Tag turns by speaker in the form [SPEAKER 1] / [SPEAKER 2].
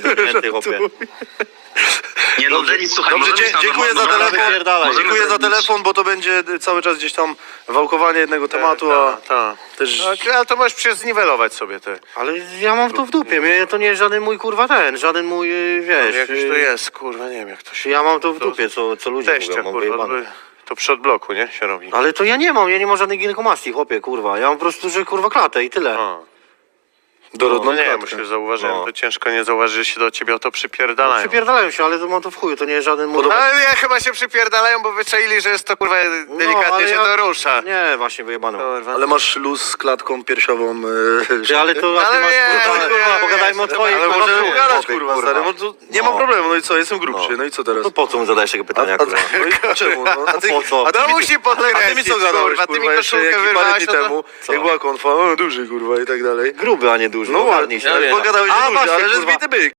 [SPEAKER 1] pierdolnięty, chłopie.
[SPEAKER 2] Nie no, Denis, słuchaj,
[SPEAKER 3] Dobrze,
[SPEAKER 2] możemy się
[SPEAKER 3] dziękuję za
[SPEAKER 2] normalnie-
[SPEAKER 3] telefon.
[SPEAKER 1] Wypierdalaj.
[SPEAKER 3] Dziękuję za
[SPEAKER 2] zrobić.
[SPEAKER 3] telefon, bo to będzie cały czas gdzieś tam wałkowanie jednego tematu, a też...
[SPEAKER 4] No, ale to możesz przecież zniwelować sobie te.
[SPEAKER 1] Ale ja mam to w dupie, mnie to nie jest żaden mój kurwa żaden mój, wiesz...
[SPEAKER 4] Jakoś to jest, kurwa, nie wiem jak to się...
[SPEAKER 1] Ja mam to w dupie, co ludzie
[SPEAKER 4] Teścia,
[SPEAKER 1] mówią, mam
[SPEAKER 4] kurwa,
[SPEAKER 1] wyjebane.
[SPEAKER 4] to przy odbloku, nie? Się robi.
[SPEAKER 1] Ale to ja nie mam żadnej ginekomastii, chłopie, kurwa. Ja mam po prostu, że kurwa klatę i tyle.
[SPEAKER 4] A.
[SPEAKER 3] Dorodną
[SPEAKER 4] No nie,
[SPEAKER 3] klatkę.
[SPEAKER 4] myślę, że zauważyłem,
[SPEAKER 1] No.
[SPEAKER 4] to ciężko nie zauważyć, że się do ciebie o to przypierdalają.
[SPEAKER 1] Przypierdalają się, ale to mam to w chuju, to nie jest żaden mój...
[SPEAKER 4] No, ale ja chyba się przypierdalają, bo wyczaili, że jest to kurwa delikatnie
[SPEAKER 1] ale
[SPEAKER 4] się
[SPEAKER 1] ja-
[SPEAKER 4] to rusza.
[SPEAKER 1] Nie, właśnie wyjebane.
[SPEAKER 4] Kurwa.
[SPEAKER 3] Ale masz luz z klatką piersiową...
[SPEAKER 1] Ty, ale to...
[SPEAKER 4] Ale nie,
[SPEAKER 1] pogadajmy o
[SPEAKER 4] nie,
[SPEAKER 1] twojej...
[SPEAKER 3] Ale
[SPEAKER 1] kurwa,
[SPEAKER 3] możemy
[SPEAKER 1] chłopie,
[SPEAKER 3] pogadać, kurwa, stary, bo tu nie ma
[SPEAKER 1] No.
[SPEAKER 3] problemu, no i co, jestem grubszy,
[SPEAKER 1] No.
[SPEAKER 3] no i co teraz?
[SPEAKER 1] No po co mu zadajesz tego pytania, kurwa?
[SPEAKER 3] No i a czemu? No, a ty,
[SPEAKER 1] Po co?
[SPEAKER 3] a ty,
[SPEAKER 4] To musi podkręcić,
[SPEAKER 3] a ty mi co gadałeś,
[SPEAKER 4] kurwa, ty mi
[SPEAKER 3] kurwa, jeszcze
[SPEAKER 4] koszulkę
[SPEAKER 3] jak parę
[SPEAKER 4] wyrwałeś,
[SPEAKER 3] dni
[SPEAKER 4] no to...
[SPEAKER 3] temu,
[SPEAKER 1] Co?
[SPEAKER 3] jak była konfa, o duży, kurwa, i tak dalej.
[SPEAKER 1] Gruby, a nie duży.
[SPEAKER 3] No
[SPEAKER 1] ogarnij
[SPEAKER 3] ładnie,
[SPEAKER 1] się.
[SPEAKER 3] pogadałeś, że duży,
[SPEAKER 1] właśnie,
[SPEAKER 3] ale że
[SPEAKER 1] kurwa.
[SPEAKER 3] zbity byk.